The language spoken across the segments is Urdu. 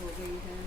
ہو گئی ہے.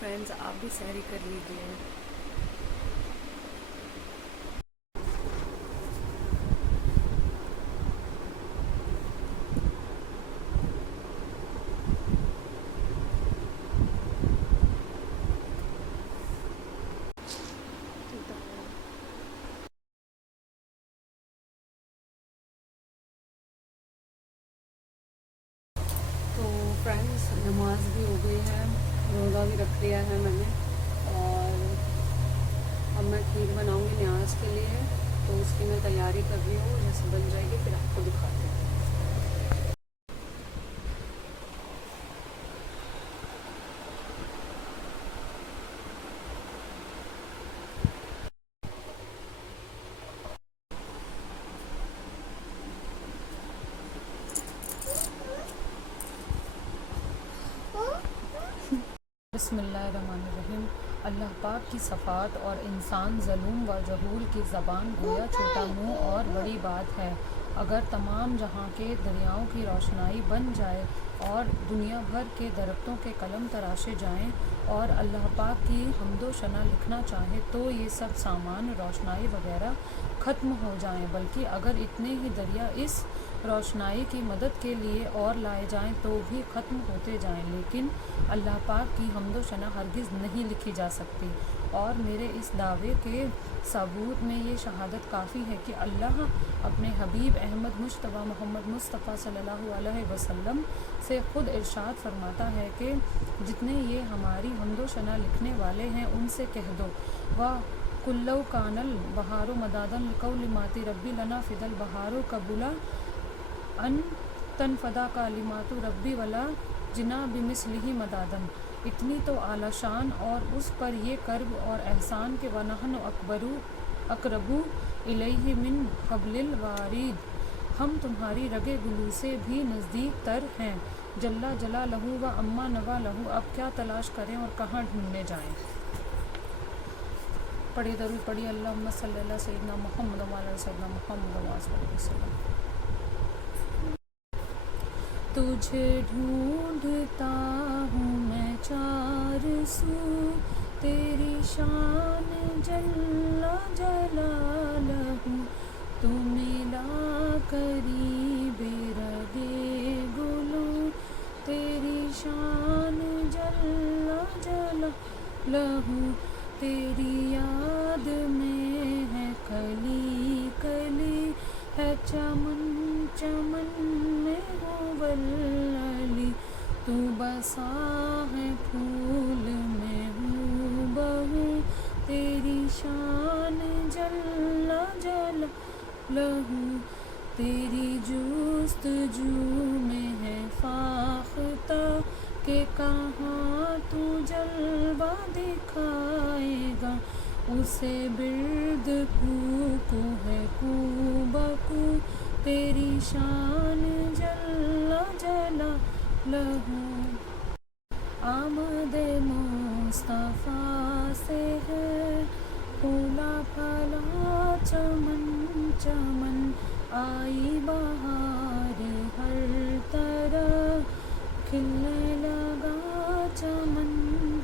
فرینڈز آپ بھی سحری کر لیجیے. تو فرینڈس نماز بھی ہو گئی ہے، روزہ بھی رکھ لیا ہے میں نے، اور اب میں کھیر بناؤں گی نیاز کے لیے، تو اس کی میں تیاری کر رہی ہوں. جیسے بن جائے گی پھر آپ کو دکھاتے ہیں. بسم اللہ الرحمن الرحیم. اللہ پاک کی صفات اور انسان ظلم و جہول کی زبان گویا چھوٹا منہ اور بڑی بات ہے. اگر تمام جہاں کے دریاؤں کی روشنائی بن جائے اور دنیا بھر کے درختوں کے قلم تراشے جائیں اور اللہ پاک کی حمد و ثنا لکھنا چاہے تو یہ سب سامان روشنائی وغیرہ ختم ہو جائیں، بلکہ اگر اتنے ہی دریا اس روشنائی کی مدد کے لیے اور لائے جائیں تو بھی ختم ہوتے جائیں، لیکن اللہ پاک کی حمد و ثنا ہرگز نہیں لکھی جا سکتی. اور میرے اس دعوے کے ثبوت میں یہ شہادت کافی ہے کہ اللہ اپنے حبیب احمد مجتبیٰ محمد مصطفیٰ صلی اللہ علیہ وسلم سے خود ارشاد فرماتا ہے کہ جتنے یہ ہماری حمد و ثنا لکھنے والے ہیں ان سے کہہ دو وَكُلُّ كَانَ الْبَحْرُ مَدَادًا لِكَلِمَاتِ رَبِّي لَنَفِدَ الْبَحْرُ قَبْلَ أَن تَنفَدَ كَلِمَاتُ رَبِّي وَلَا جِئْنَا بِمِثْلِهِ مَدَادًا. اتنی تو اعلیٰ شان اور اس پر یہ کرب اور احسان کہ وَنَحْنُ أَقْرَبُ إِلَيْهِ مِنْ حَبْلِ الْوَارِيدِ. ہم تمہاری رگ گلو سے بھی نزدیک تر ہیں. جل جلالہ و عما نوالہ. اب کیا تلاش کریں اور کہاں ڈھونڈنے جائیں. پڑھی درود پڑھی. اللہم صلی علی سیدنا محمد و علی سیدنا محمد و علیہ وسلم. تجھے ڈھونڈتا ہوں میں چار سو، تیری شان جل جلالہ. تو ملا قریب رگے گلو، تیری شان جل جلالہ. تیری یاد میں ہے کلی کلی، ہے چمن چمن میں ہو ولی. تو بسا ہے پھول میں ہوں بہو، تیری شان جل جلالہ. تیری جستجو میں ہے فاختہ کہ کہاں تو جلوہ دکھائے گا. اسے برد کو ہے کو بکو، تیری شان جل جلالہ. آمد مصطفیٰ سے ہے پھولا پھلا چمن چمن. آئی بہار ہر طرف کھلنے لگا چمن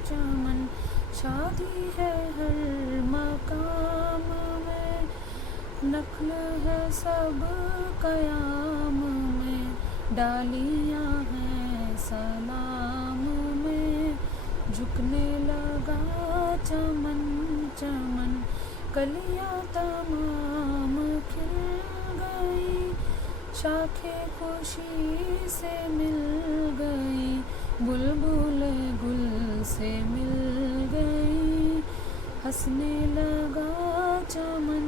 چمن. شادی ہے ہر مقام میں، نخل ہے سب قیام میں. ڈالیاں ہیں سلام میں، جھکنے لگا چمن چمن. کلیاں تمام کھل گئی، شاخیں خوشی سے مل گئی. بلبل گل سے مل گئی، ہنسنے لگا چمن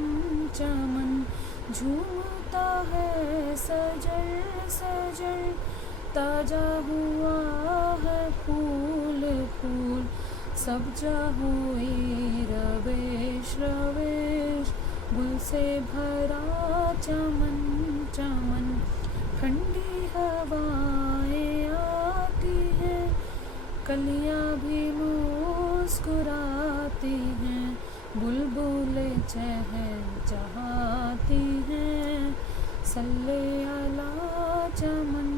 چمن. جھومتا ہے سجر سجر، تازہ ہوا ہے پھول پھول. سب جا ہوئی رویش رویش، گل سے بھرا چمن کلیاں بھی مسکراتی ہیں، بلبلیں چہچہاتی ہیں، صلی اللہ چمن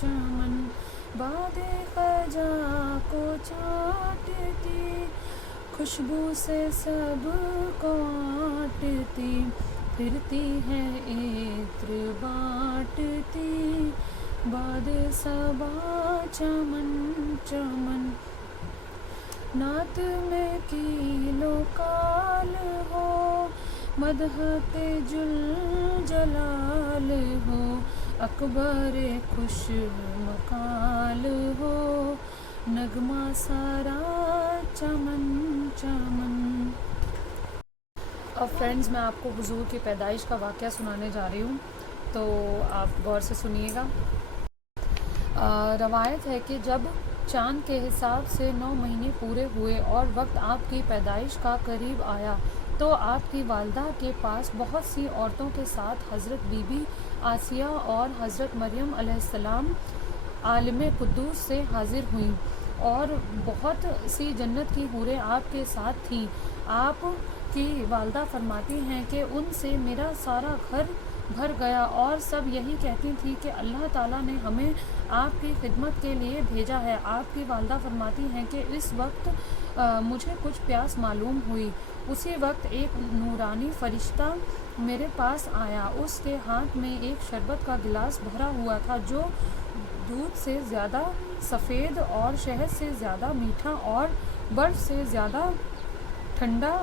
چمن، باد خزاں کو چاٹتی، خوشبو سے سب کو آٹتی، پھرتی ہے عطر بانٹتی، باد صبا چمن چمن، نعت میں کیلو کال ہو، مدح جل جلال ہو، اکبر خوش مقال ہو، نغمہ سارا چمن چمن۔ اب فرینڈز میں آپ کو حضور کی پیدائش کا واقعہ سنانے جا رہی ہوں، تو آپ غور سے سنیے گا۔ روایت ہے کہ جب چاند کے حساب سے 9 مہینے پورے ہوئے اور وقت آپ کی پیدائش کا قریب آیا تو آپ کی والدہ کے پاس بہت سی عورتوں کے ساتھ حضرت بی بی آسیہ اور حضرت مریم علیہ السلام عالم قدوس سے حاضر ہوئیں، اور بہت سی جنت کی حوریں آپ کے ساتھ تھیں۔ آپ کی والدہ فرماتی ہیں کہ ان سے میرا سارا گھر بھر گیا اور سب یہی کہتی تھی کہ اللہ تعالیٰ نے ہمیں آپ کی خدمت کے لیے بھیجا ہے۔ آپ کی والدہ فرماتی ہیں کہ اس وقت مجھے کچھ پیاس معلوم ہوئی، اسی وقت ایک نورانی فرشتہ میرے پاس آیا، اس کے ہاتھ میں ایک شربت کا گلاس بھرا ہوا تھا جو دودھ سے زیادہ سفید اور شہد سے زیادہ میٹھا اور برف سے زیادہ ٹھنڈا،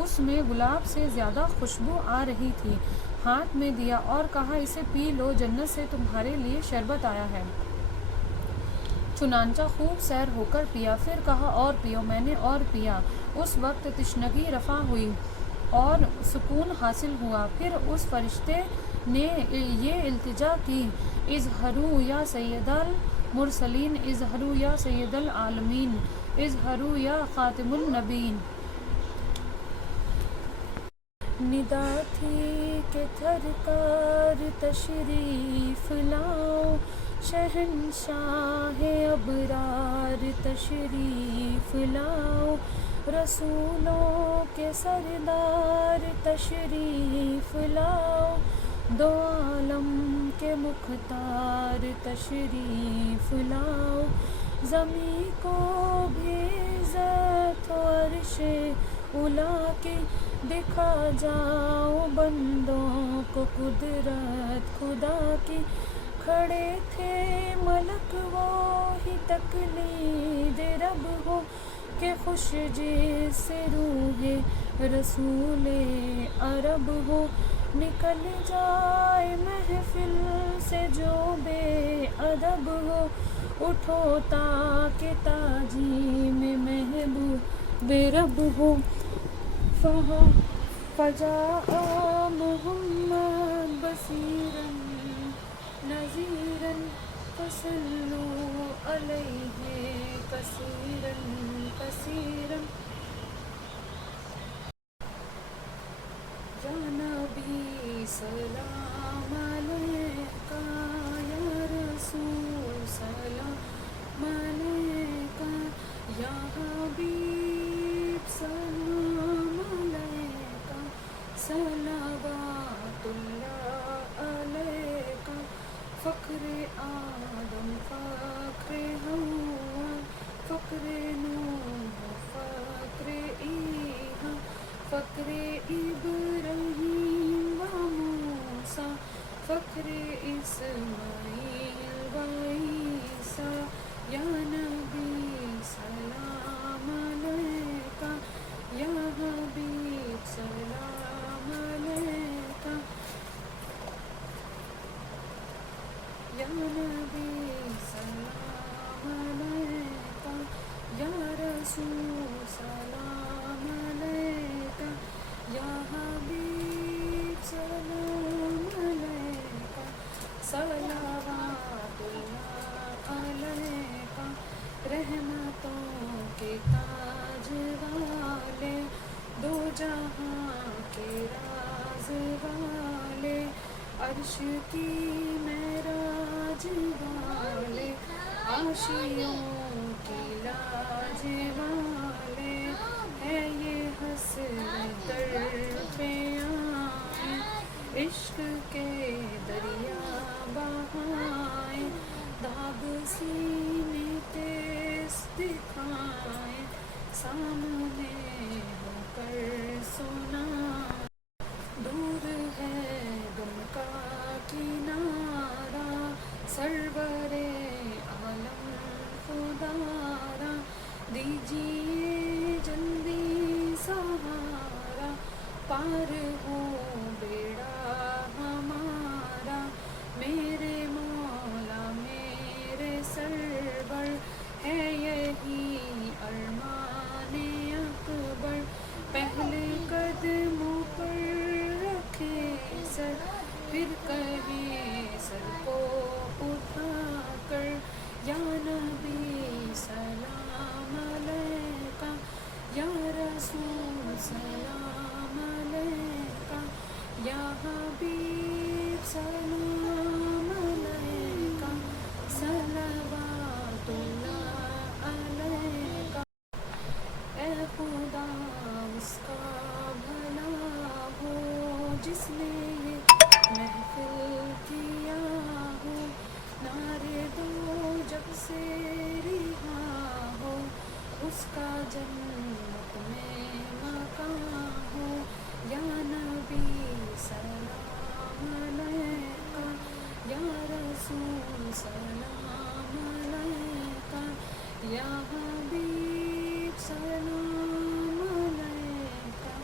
اس میں گلاب سے زیادہ خوشبو آ رہی تھی۔ ہاتھ میں دیا اور کہا اسے پی لو، جنت سے تمہارے لیے شربت آیا ہے۔ چنانچہ خوب سیر ہو کر پیا، پھر کہا اور پیو، میں نے اور پیا۔ اس وقت تشنگی رفع ہوئی اور سکون حاصل ہوا۔ پھر اس فرشتے نے یہ التجا کی، اظہروا یا سید المرسلین، اظہروا یا سید العالمین، اظہروا یا خاتم النبیین۔ ندا تھی کہ تھرکار تشریف لاؤ، شہنشاہ ابرار تشریف لاؤ، رسولوں کے سردار تشریف لاؤ، دو عالم کے مختار تشریف لاؤ، زمیں کو بھی عزت و عرش اولا کی دکھا جاؤ، بندوں کو قدرت خدا کی، کھڑے تھے ملک وہی تقلید رب ہو، کہ خوش جس روح رسول عرب ہو، نکل جائے محفل سے جو بے ادب ہو، اٹھو تاکہ تعظیم محبوب رب ہو، فجاء محمد بصیرا نذیرا، فصلوا علیہ کثیرا کثیرا، یا نبی سلام علیکہ، یا رسول سلام علیکہ، یا حبیب سلام علیکہ، صلوات اللہ علیکہ، فخر آدم فخر حوا، فخر نوح فخر عیسیٰ، فخر ابراہیم و موسیٰ، فخر اسماعیل و عیسیٰ، یا نبی سلام علیکہ، یا حبیب سلام علیکہ، یا نبی سلام علیکہ، یا رسول سلام علیکہ، یا حبیب سلام علیکہ، صلوات اللہ علیکہ، رحمتوں کے تاج والے، دو جہاں کے راز والے، عرش کی معراج والے، حاشیوں کی لاج والے ہے یہ حسرت در پہ آئے، عشق کے دریا بہائے، داغ سینے تیز دکھائے، سامنے ہو کر سنا دور ہے دم کا کنارہ، سرور عالم خدارا دیجیے جلدی سہارا، پار ہو بیڑا ہمارا، میرے مولا میرے سرور ہے یہی ارمان اکبر، پہلے قدموں پر رکھے سر، پھر کہیں سر کو اٹھا کر، یا نبی سلام علیکہ، یا رسول سلام علیکہ، یا حبیب سلام علیکہ، صلوات اللہ علیکہ، اے خدا اس کا بھلا ہو جس نے یہ محفل کیا ہو، نعرے دو جب سے رہا ہو، اس کا جنت میں مقام ہو، یا نبی سلام علیکہ، یا رسول سلام علیکہ، یا حبیب سلام علیکہ،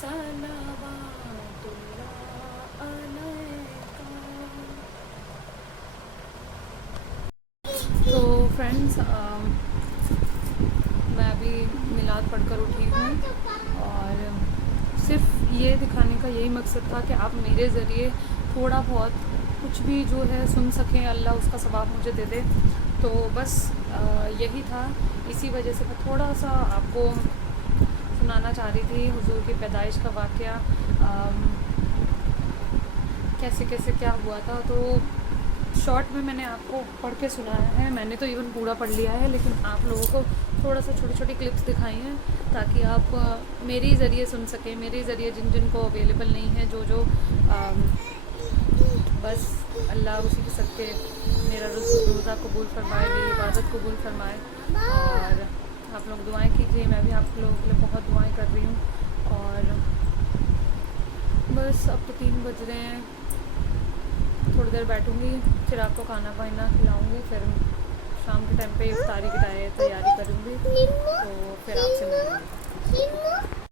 صلوات اللہ علیکہ۔ تو فرینڈس، میں ابھی میلاد پڑھ کر اٹھی ہوں، اور صرف یہ دکھانے کا یہی مقصد تھا کہ آپ میرے ذریعے تھوڑا بہت کچھ بھی جو ہے سن سکیں، اللہ اس کا ثواب مجھے دے دے، تو بس یہی تھا۔ اسی وجہ سے میں تھوڑا سا آپ کو سنانا چاہ رہی تھی حضور کی پیدائش کا واقعہ، کیسے کیسے کیا ہوا تھا۔ تو شارٹ میں نے آپ کو پڑھ کے سنایا ہے، میں نے تو ایون پورا پڑھ لیا ہے، لیکن آپ لوگوں کو تھوڑا سا چھوٹی چھوٹی کلپس دکھائی ہیں تاکہ آپ میرے ذریعے سن سکیں، میرے ذریعے جن جن کو اویلیبل نہیں ہے، جو بس اللہ اسی کے صدقے میرا روزہ قبول فرمائے، میری عبادت قبول فرمائے، اور آپ لوگ دعائیں کیجیے، میں بھی آپ لوگوں کے لیے بہت دعائیں کر رہی ہوں۔ اور بس اب تو 3 بج رہے ہیں، تھوڑی دیر بیٹھوں گی، پھر آپ کو کھانا وانا کھلاؤں گی، پھر شام کے ٹائم پہ افطاری کی تیاری کروں گی، تو پھر آپ سے ملوں گی۔